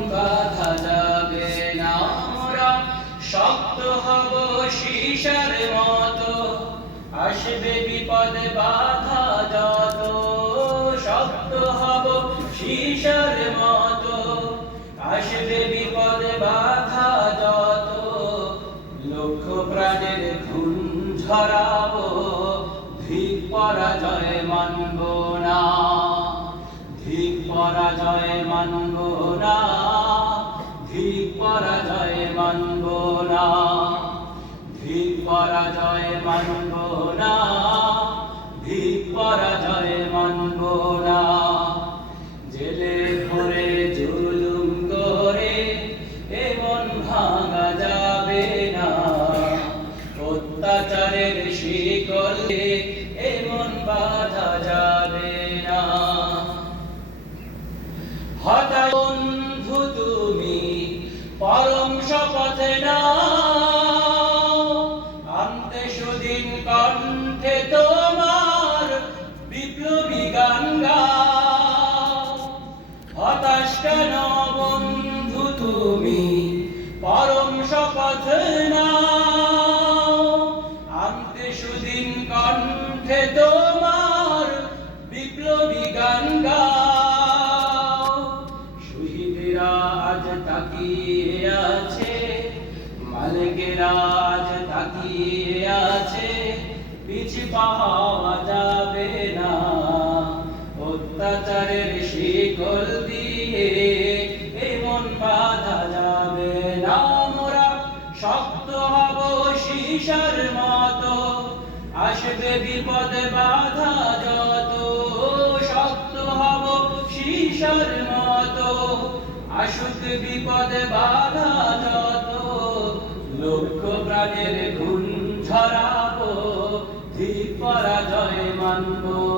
বাধা যাবে না আমরা? শক্ত হব সীসার মতো। আসবে বিপদ বাধা যত। শক্ত হব মতো। আসবে বাধা যত। প্রাণের ঝরাবো পরাজয় মানব না ধিক পরাজয় মানব না ধিক পরাজয় মানব হতাশ তুমি? পরম আনতে সুদিন কণ্ঠে তোমার বিপ্লবী আজ তাকিয়ে আছে, মালিকেরা আজ তাকিয়ে আছে, পিছু পাওয়া না অত্যাচারের শিকল দিয়ে এমন বাধা যাবে না মোরা? শক্ত হব সীসার মতো। আসবে বিপদ বাধা যত। শক্ত হব সীসার মতো। আসুক বিপদ বাধা যত। লক্ষ প্রাণের খুন ঝরাবো, ধীর পরাজয় মানব।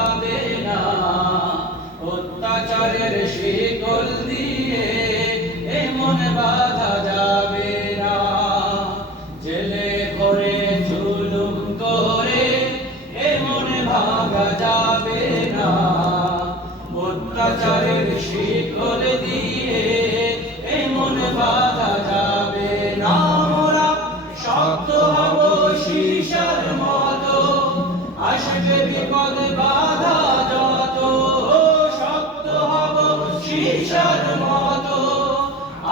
বাধা যাবে না। জেলে করে জুলুম করে যাবে না। অত্যাচারের শিকল